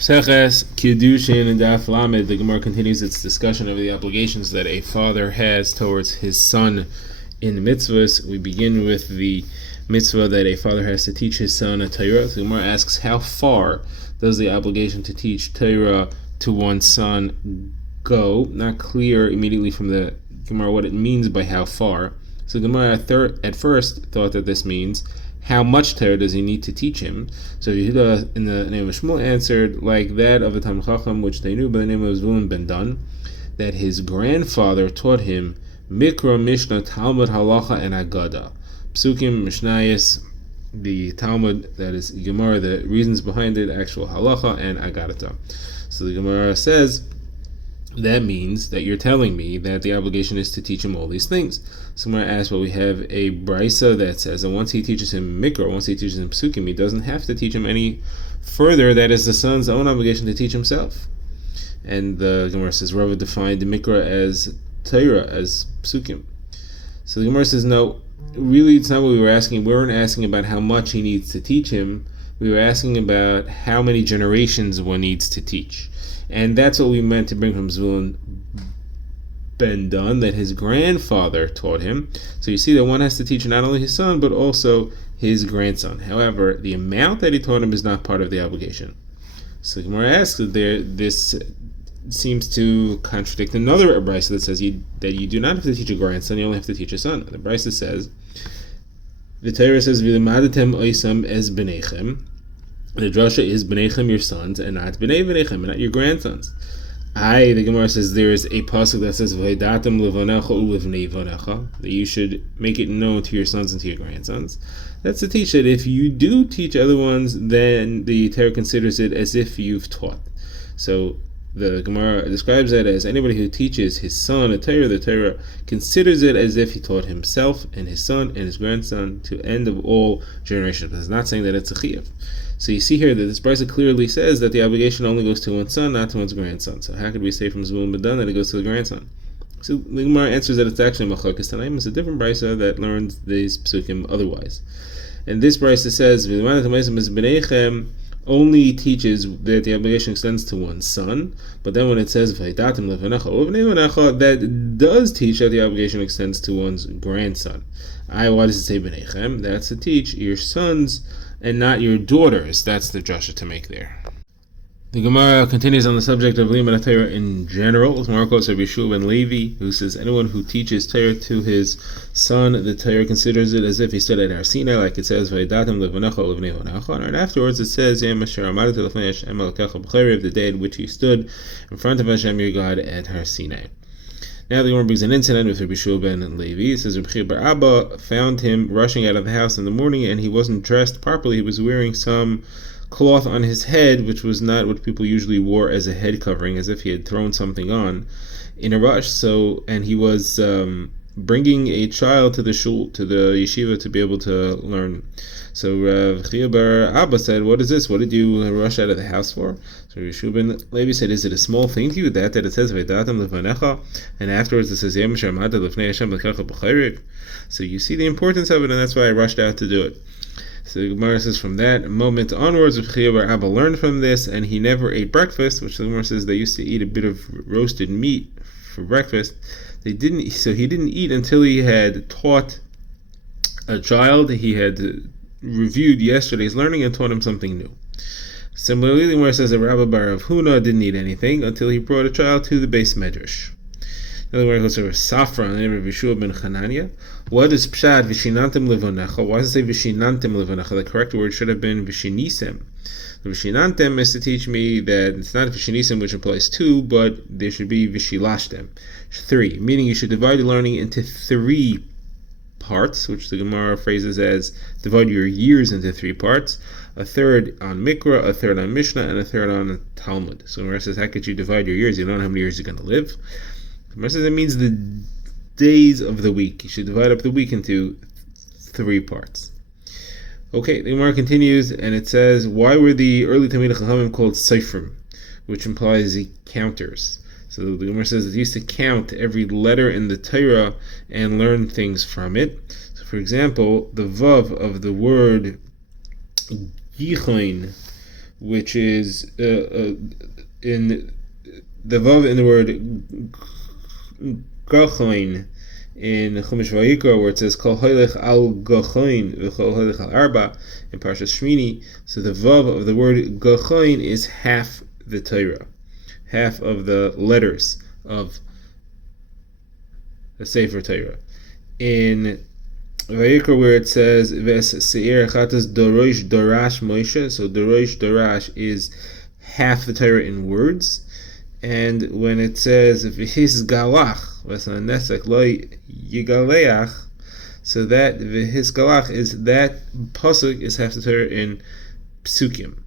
Seches Kiddushin Daf Lamed. The Gemara continues its discussion of the obligations that a father has towards his son in mitzvahs. We begin with the mitzvah that a father has to teach his son a Torah. The Gemara asks, how far does the obligation to teach Torah to one's son go? Not clear immediately from the Gemara what it means by how far. So the Gemara at first thought that this means how much Torah does he need to teach him? So Yehuda in the name of Shmuel answered like that of a Talmid Chacham, which they knew by the name of Zvulun ben Dan, that his grandfather taught him Mikra, Mishnah, Talmud, Halacha, and Agada. Psukim, Mishnayos, the Talmud, that is Gemara, the reasons behind it, actual Halacha, and Agadata. So the Gemara says, that means that you're telling me that the obligation is to teach him all these things. So I'm going to ask, well, we have a brisa that says that once he teaches him mikra, once he teaches him psukim, he doesn't have to teach him any further. That is the son's own obligation to teach himself. And the Gemara says, Rava defined mikra as Torah, as psukim. So the Gemara says, no, really it's not what we were asking. We weren't asking about how much he needs to teach him. We were asking about how many generations one needs to teach. And that's what we meant to bring from Zvulun ben Dan, that his grandfather taught him. So you see that one has to teach not only his son, but also his grandson. However, the amount that he taught him is not part of the obligation. So Gemara asks, this seems to contradict another brisa that says that you do not have to teach a grandson, you only have to teach a son. The brisa says, the Torah says, V'limadatem oisam es b'nechem. The drasha is b'nechem, your sons, and not b'nei b'nechem, and not your grandsons. The Gemara says there is a pasuk that says v'heidatem levonecha ulevnei vonecha, that you should make it known to your sons and to your grandsons. That's to teach that if you do teach other ones, then the Torah considers it as if you've taught. So the Gemara describes that as anybody who teaches his son a Torah, the Torah considers it as if he taught himself and his son and his grandson to end of all generations. It's not saying that it's a chiyuv. So you see here that this brisa clearly says that the obligation only goes to one's son, not to one's grandson. So how could we say from Zvulun ben Dan that it goes to the grandson? So the Gemara answers that it's actually Machlokes Tanaim. It's a different brisa that learns these psukim otherwise. And this brisa says only teaches that the obligation extends to one's son, but then when it says that does teach that the obligation extends to one's grandson. Why does it say b'nechem? That's to teach your sons and not your daughters. That's the drasha to make there. The Gemara continues on the subject of Limud Torah in general. Gemara quotes Rabbi Yeshua ben Levi, who says anyone who teaches Torah to his son, the Torah considers it as if he stood at Har Sinai, like it says, "V'yidatem levonecha ulevnei vonecha." And afterwards it says, "Yom asher amadete lefnei Hashem elokecha b'chayriv," the day in which he stood in front of Hashem your God at Har Sinai. Now the Gemara brings an incident with Rabbi Yeshua ben Levi. It says Rabbi Bar Abba found him rushing out of the house in the morning, and he wasn't dressed properly. He was wearing some cloth on his head, which was not what people usually wore as a head covering, as if he had thrown something on in a rush. And he was bringing a child to the shul, to the yeshiva, to be able to learn. So Rav Bar Abba said, "What is this? What did you rush out of the house for?" So Yeshua ben Levi said, "Is it a small thing to you that it says V'datem levanecha, and afterwards it says Yom Shamad lefnei Hashem lekecha b'chayriv?" So you see the importance of it, and that's why I rushed out to do it. So the Gemara says from that moment onwards, Rav Bar Abba learned from this, and he never ate breakfast, which the Gemara says they used to eat a bit of roasted meat for breakfast. He didn't eat until he had taught a child. He had reviewed yesterday's learning and taught him something new. Similarly, the Gemara says that Rabbi Bar Rav Huna didn't eat anything until he brought a child to the base medrash. Another word goes over Safra, the name of Yeshua ben Chananya. What is Pshat Vishinantim Levonecha? Why does it say Vishinantim Levonecha? The correct word should have been Vishinisem. The Vishinantim is to teach me that it's not Vishinisem, which implies two, but there should be Vishilashtem, three, meaning you should divide the learning into three parts, which the Gemara phrases as divide your years into three parts: a third on Mikra, a third on Mishnah, and a third on Talmud. So the Gemara says, how could you divide your years? You don't know how many years you're going to live. The Gemara says it means the days of the week. You should divide up the week into three parts. Okay, the Gemara continues, and it says, why were the early Talmidei Chachamim called Seifrim, which implies counters? So the Gemara says it used to count every letter in the Torah and learn things from it. So for example, the Vav of the word Gichoin which is in the vav in the word gachoin in Chumash Vayikra, where it says Kol Hoylech al Gachoin v'Kol Hoylech al Arba in Parshas Shmini. So the vav of the word Gachoin is half the Torah, half of the letters of the Sefer Torah. In Vayikra, where it says Ves Seir Chatas Dorosh Dorash Moshe, so Dorosh Dorash is half the Torah in words. And when it says V'his Galach V'sanesek Lo Yigaleach, so that V'his Galach is that pasuk is half the Torah in psukim.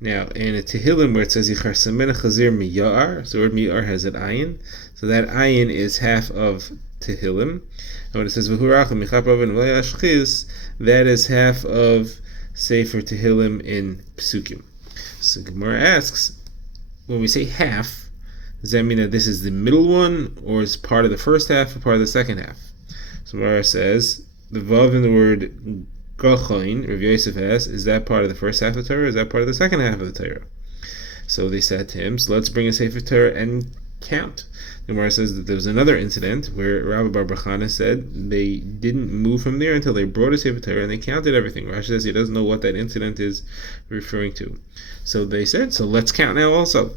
Now in a Tehillim, where it says Yicharsamen Chazir Miyar, so the word Miyar has an ayin, so that ayin is half of Tehillim. And when it says V'hurach Michaprav V'layashchiz, that is half of Sefer Tehillim in psukim. So Gemara asks, when we say half, does that mean that this is the middle one, or is part of the first half, or part of the second half? So Mara says the vav in the word gachoin, Rav Yosef asks, is that part of the first half of the Torah, or is that part of the second half of the Torah? So they said to him, so let's bring a Sefer Torah and count. The Mara says that there was another incident where Rabbi Bar Bachana said they didn't move from there until they brought a Sefer Torah and they counted everything. Rashi says he doesn't know what that incident is referring to. So they said, so let's count now also.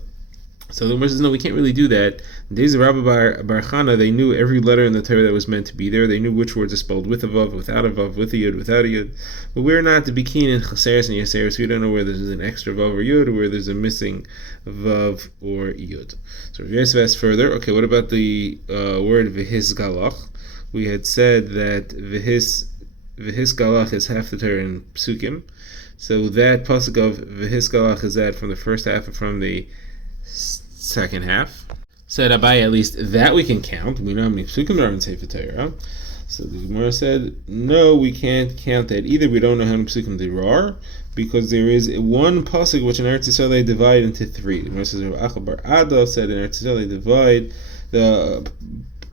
So the Gemara says, no, we can't really do that. In the days of Rabbi Bar Chana, they knew every letter in the Torah that was meant to be there. They knew which words are spelled with a vav, without a vav, with a yud, without a yud. But we're not to be keen in chaseres and yaseres. We don't know where there's an extra vav or yud, or where there's a missing vav or yud. So Rav Yosef asked further, okay, what about the word v'his galach? We had said that v'his galach is half the Torah in psukim. So that pasuk of v'his galach is that from the first half and from the second half. Said Abai, at least that we can count. We know how many psukim there are in Sefer Torah. So the Gemara said, no, we can't count that either. We don't know how many psukim there are, because there is one pasuk which in Eretz Yisrael they divide into three. The Gemara says, Rav Acha bar Ada said in Eretz Yisrael they divide the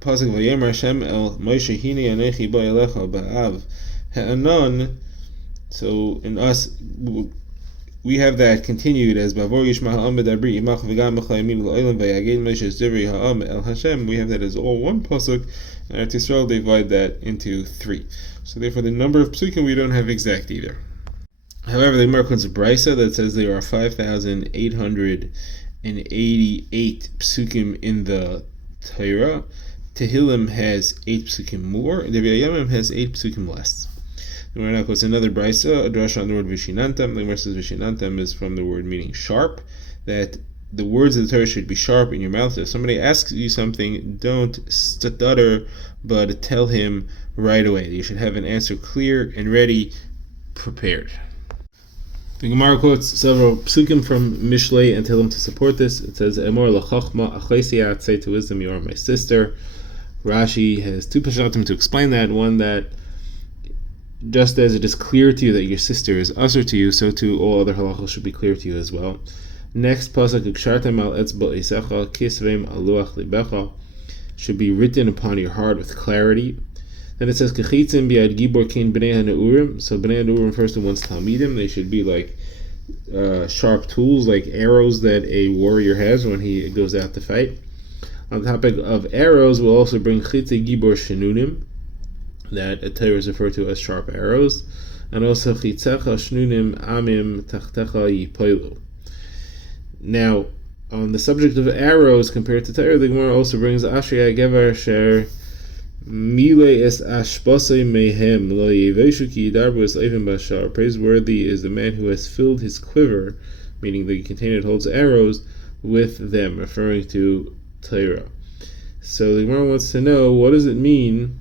pasuk Vayomer Hashem el Moshe Hine Anechi Ba Elecha Ba'av Ha'anon. So in us, we have that continued as Bavor Yishma Ha'am B'Dabri Imach V'Gam B'Chayamin L'Olam V'Yaged Moshe Zivri Ha'am El Hashem. We have that as all one pasuk, and Eretz Yisrael they divide that into three. So therefore, the number of psukim we don't have exact either. However, the Gemara quotes a brisa that says there are 5,888 psukim in the Torah. Tehillim has 8 psukim more, and the Yamim has 8 psukim less. The Gemara quotes another brisa, a drasha on the word vishinantam. The Gemara says vishinantam is from the word meaning sharp, that the words of the Torah should be sharp in your mouth. If somebody asks you something, don't stutter, but tell him right away. You should have an answer clear and ready, prepared. The Gemara quotes several psukim from Mishlei and Tehillim to support this. It says, Emor l'chachma achleisiat, say to wisdom, you are my sister. Rashi has 2 pashatim to explain that. One, that just as it is clear to you that your sister is usher to you, so too all other halachos should be clear to you as well. Next pasuk, Ukshartem al etzbo isecha kisvem aluach libecha, should be written upon your heart with clarity. Then it says Kechitzim biad gibor kin bnei haneurim. So bnei haneurim refers to one's talmidim. They should be like sharp tools, like arrows that a warrior has when he goes out to fight. On the topic of arrows, we'll also bring Chitze gibor shenunim, that a Torah is referred to as sharp arrows, and also Chitzecha shnunim amim tachtecha yipoilu. Now, on the subject of arrows compared to Torah, the Gemara also brings Ashrei Gever Sher Mile es ashbasei mehem lo yeveshu ki yidarbu es oivim bashar. Praiseworthy is the man who has filled his quiver, meaning the container that holds arrows, with them, referring to Torah. So the Gemara wants to know, what does it mean?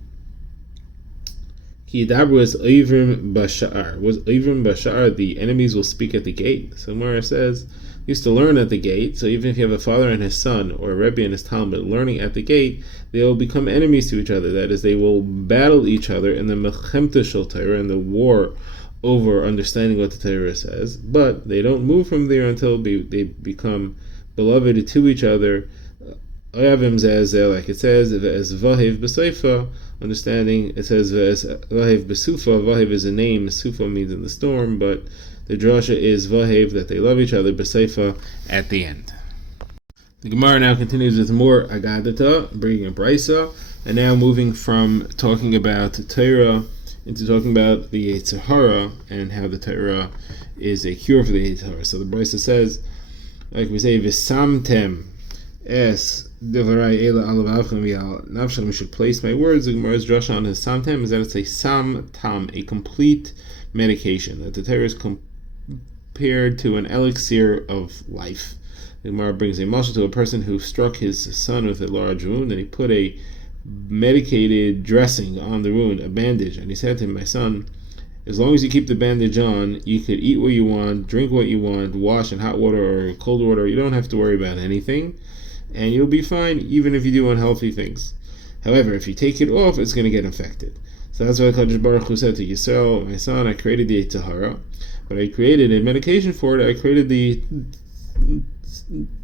Ki yidarbu es oivim bashar. Was oivim bashar, the enemies will speak at the gate? So the Gemara says, used to learn at the gate, so even if you have a father and his son, or a Rebbe and his Talmud learning at the gate, they will become enemies to each other. That is, they will battle each other in the Mechemta Shel Torah, in the war over understanding what the Torah says, but they don't move from there until they become beloved to each other. Oyavim zeh, like it says, as Vahiv B'Seifa, understanding, it says as Vahiv B'Sufa. Vahiv is a name, Sufa means in the storm, but The drasha is vahev, that they love each other, b'seifa, at the end. The Gemara now continues with more agadata, bringing a brisa, and now moving from talking about Torah into talking about the Yetzer Hara and how the Torah is a cure for the Yetzer Hara. So the brisa says, like we say, v'samtem es devarai ela alavavchem v'al nafshem, we should place my words. The Gemara's drasha on his samtem is that it's a sam tam, a complete medication, that the Torah is compared to an elixir of life. The Gemara brings a mashal to a person who struck his son with a large wound, and he put a medicated dressing on the wound, a bandage, and he said to him, my son, as long as you keep the bandage on, you could eat what you want, drink what you want, wash in hot water or cold water. You don't have to worry about anything, and you'll be fine even if you do unhealthy things. However, if you take it off, it's going to get infected. So that's why Kadosh Baruch Hu said to Yisrael, my son, I created the Yetzer Hara, but I created a medication for it. I created the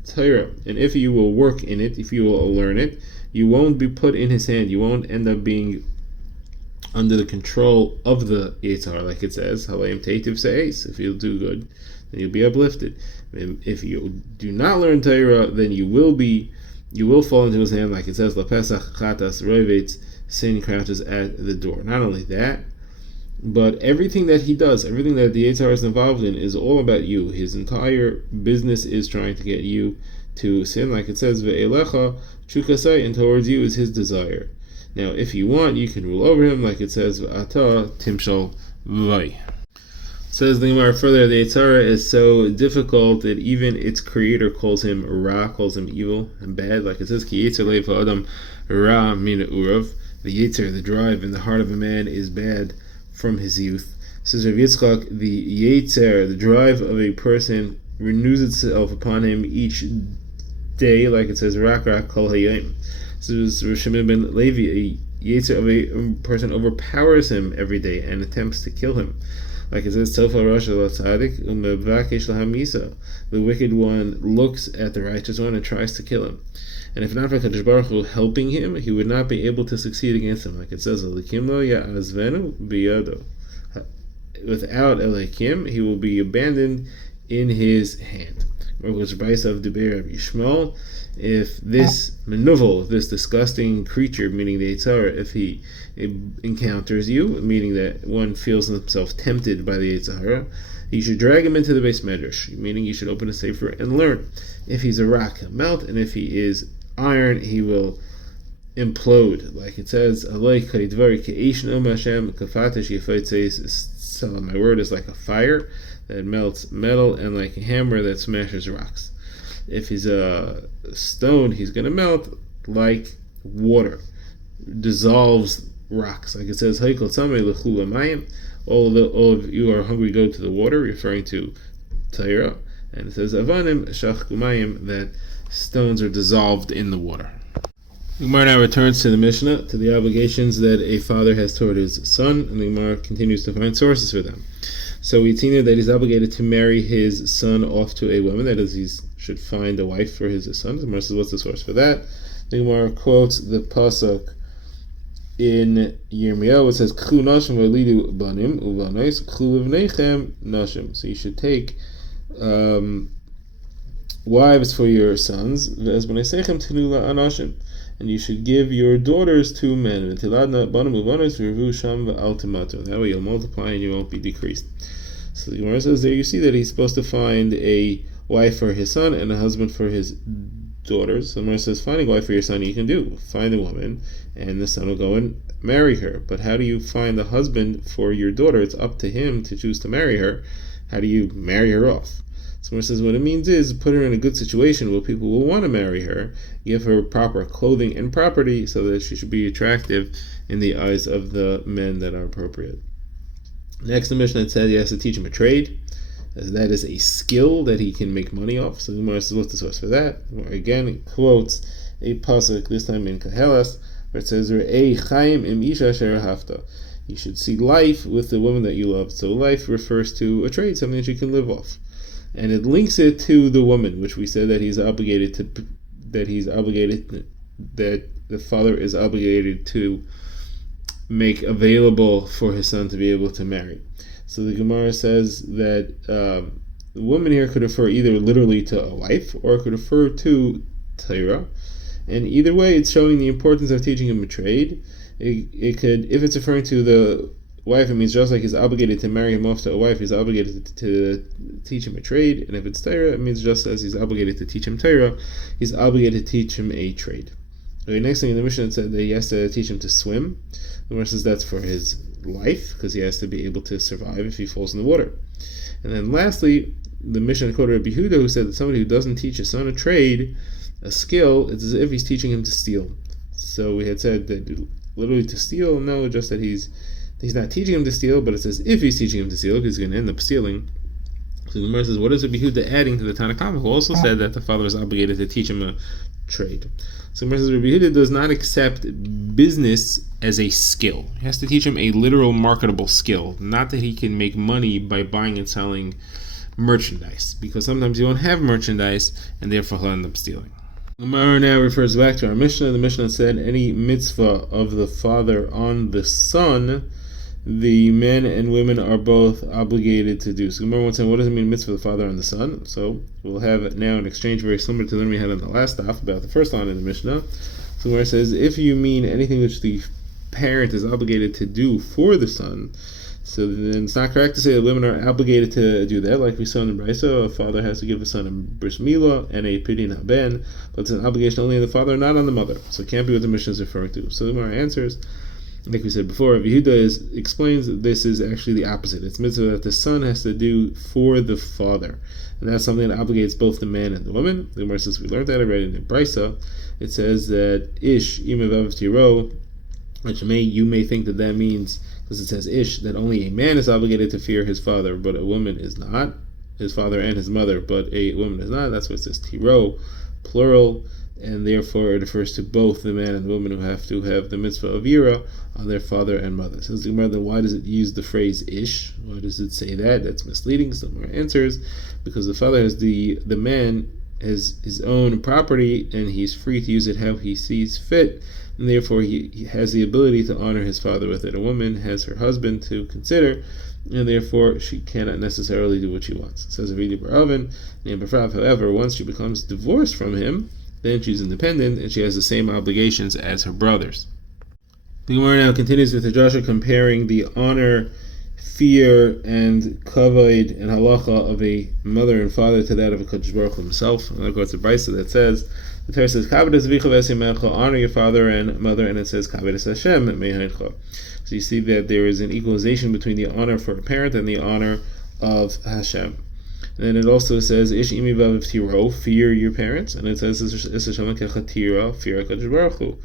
Torah, and if you will work in it, if you will learn it, you won't be put in his hand. You won't end up being under the control of the Yetzer Hara, like it says, Halayim Teitiv Se'es. If you'll do good, then you'll be uplifted. If you do not learn Torah, then you will fall into his hand, like it says, La Pesach Chatas Roivetz, sin crouches at the door. Not only that, but everything that he does, everything that the Yetzer Hara is involved in, is all about you. His entire business is trying to get you to sin, like it says, Ve'elecha chukasai, and towards you is his desire. Now, if you want, you can rule over him, like it says, Ve'ata timshal v'vay. Says the Gemara further, the Yetzer Hara is so difficult that even its creator calls him ra, calls him evil and bad, like it says, Ki Yetzer lev ha'adam ra min urav. The Yetzer, the drive in the heart of a man, is bad from his youth. Says Rav Yitzchak, the Yetzer, the drive of a person, renews itself upon him each day, like it says, Rak Rak Kol Hayom. Says Rav Shimon ben Levi, a Yetzer of a person overpowers him every day and attempts to kill him. Like it says, Sofa Rosh Tzadik Umevakesh Lahamisa. The wicked one looks at the righteous one and tries to kill him. And if not for Kadosh Baruch Hu helping him, he would not be able to succeed against him. Like it says, Elikim lo ya'azvenu biyado. Without Elikim, he will be abandoned in his hand. If this menuvel, this disgusting creature, meaning the Yetzer Hara, if he encounters you, meaning that one feels himself tempted by the Yetzer Hara, you should drag him into the base medrash, meaning you should open a sefer and learn. If he's a rock, he'll melt, and if he is iron, he will implode. Like it says, my word is like a fire that melts metal, and like a hammer that smashes rocks. If he's a stone, he's going to melt like water, dissolves rocks. Like it says, all of you are hungry, go to the water, referring to Torah. And it says, Avanim shach kumayim, that stones are dissolved in the water. The Gemara now returns to the Mishnah, to the obligations that a father has toward his son, and the Gemara continues to find sources for them. So we've seen that he's obligated to marry his son off to a woman, that is, he should find a wife for his son. The Gemara says, what's the source for that? The Gemara quotes the pasuk in Yirmiyahu. It says, K'chu nashim v'lidu banim u'vanais k'chu livnechem nashim. So you should take wives for your sons, and you should give your daughters to men. That way you'll multiply and you won't be decreased. So the Gemara says there you see that he's supposed to find a wife for his son and a husband for his daughters. So the Gemara says, finding a wife for your son you can do. Find a woman and the son will go and marry her. But how do you find a husband for your daughter? It's up to him to choose to marry her. How do you marry her off? Someone says what it means is put her in a good situation where people will want to marry her, give her proper clothing and property so that she should be attractive in the eyes of the men that are appropriate. Next, the Mishnah said he has to teach him a trade, as that is a skill that he can make money off. So the Gemara says, what's the source for that? Again, it quotes a pasuk, this time in Koheles, where it says, Re'ei chaim im isha asher ahavta. You should see life with the woman that you love. So life refers to a trade, something that you can live off. And it links it to the woman, which we said that that the father is obligated to make available for his son to be able to marry. So the Gemara says that the woman here could refer either literally to a wife or it could refer to Torah. And either way, it's showing the importance of teaching him a trade. It could, if it's referring to the wife, it means just like he's obligated to marry him off to a wife, he's obligated to teach him a trade. And if it's Torah, it means just as he's obligated to teach him Torah, he's obligated to teach him a trade. Okay, next thing in the Mishnah said that he has to teach him to swim. The Mishnah says that's for his life, because he has to be able to survive if he falls in the water. And then lastly, the Mishnah quoted Rabbi Yehuda, who said that somebody who doesn't teach his son a trade, a skill, it's as if he's teaching him to steal. So we had said that literally to steal, no, just that he's not teaching him to steal, but it's as if he's teaching him to steal, because he's going to end up stealing. So the Gemara says, what is Rabbi Yehuda adding to the Tanna Kama, who also said that the father is obligated to teach him a trade? So the Gemara says, Rabbi Yehuda does not accept business as a skill. He has to teach him a literal marketable skill, not that he can make money by buying and selling merchandise, because sometimes you won't have merchandise, and therefore he'll end up stealing. The Gemara now refers back to our Mishnah. The Mishnah said any mitzvah of the father on the son, the men and women are both obligated to do. So the Gemara wants to say, what does it mean mitzvah of the father on the son? So we'll have now an exchange very similar to the one we had on the last daf about the first line in the Mishnah. So the Gemara says, if you mean anything which the parent is obligated to do for the son, so then it's not correct to say that women are obligated to do that, like we saw in the Brisa. A father has to give a son a bris milah and a pidyon haben, but it's an obligation only on the father, not on the mother. So it can't be what the Mishnah is referring to. So the Gemara answers, like we said before, Rabbi Yehuda explains that this is actually the opposite. It's mitzvah that the son has to do for the father, and that's something that obligates both the man and the woman. The Gemara says we learned that already in the Brisa. It says that ish imevav tiro, which you may think that means, because it says ish, that only a man is obligated to fear his father, but a woman is not, his father and his mother, but a woman is not. That's why it says tiro, plural, and therefore it refers to both the man and the woman who have to have the mitzvah of yira on their father and mother. Says the Gemara, then why does it use the phrase ish? Why does it say that? That's misleading. So the Gemara answers, because the father has the man has his own property and he's free to use it how he sees fit, and therefore he has the ability to honor his father with it. A woman has her husband to consider, and therefore she cannot necessarily do what she wants. It says Avidi Bar Oven, however, once she becomes divorced from him, then she's independent and she has the same obligations as her brothers. The Gemara now continues with the Joshua comparing the honor, fear, and kavod and halacha of a mother and father to that of a Kadosh Baruch Hu himself. And I'll go to the Brisa that says, the Torah says, Kavod es avicha v'es imecha, honor your father and mother, and it says, Kavod es Hashem me'heincha. So you see that there is an equalization between the honor for a parent and the honor of Hashem. And then it also says, Ish imi vav tiro, fear your parents, and it says, Es Hashem kechatira, fear HaKadosh Baruch Hu.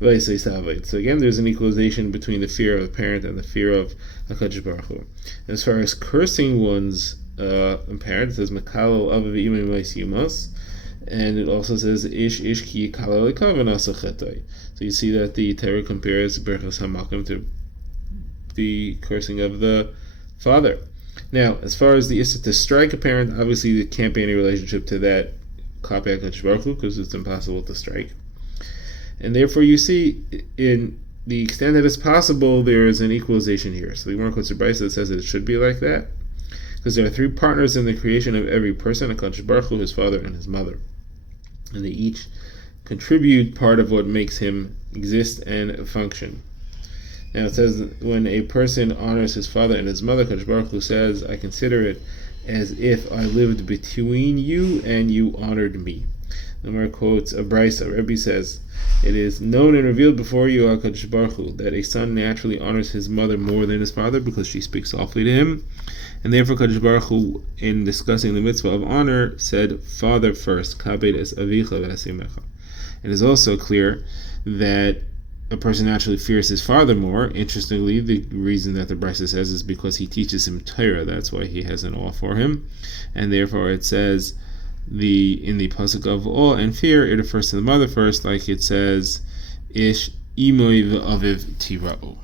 So again, there's an equalization between the fear of a parent and the fear of HaKadosh Baruch Hu. As far as cursing one's parent, it says Mekalel Avav Imei Mais Yumas, and it also says Ish Ki Kalel Ekav Nasachetai. So you see that the Torah compares Berachos Hamakom to the cursing of the father. Now, as far as the issa to strike a parent, obviously there can't be any relationship to that Klape HaKadosh Baruch Hu, because it's impossible to strike. And therefore, you see, in the extent that it's possible, there is an equalization here. So the Gemara quotes a Brisa that says that it should be like that, because there are three partners in the creation of every person: HaKadosh Baruch Hu, his father, and his mother, and they each contribute part of what makes him exist and function. Now it says that when a person honors his father and his mother, HaKadosh Baruch Hu says, "I consider it as if I lived between you and you honored me." The Gemara quotes a Brisa. Rebbe says, "It is known and revealed before you, HaKadosh Baruch Hu, that a son naturally honors his mother more than his father because she speaks softly to him, and therefore HaKadosh Baruch Hu, in discussing the mitzvah of honor, said father first. Kabed es avicha v'asimecha." It is also clear that a person naturally fears his father more. Interestingly, the reason that the Brisa says is because he teaches him Torah. That's why he has an awe for him, and therefore it says in the pasuk of awe and fear, it refers to the mother first, like it says, "Ish imoy v'aviv tira'u."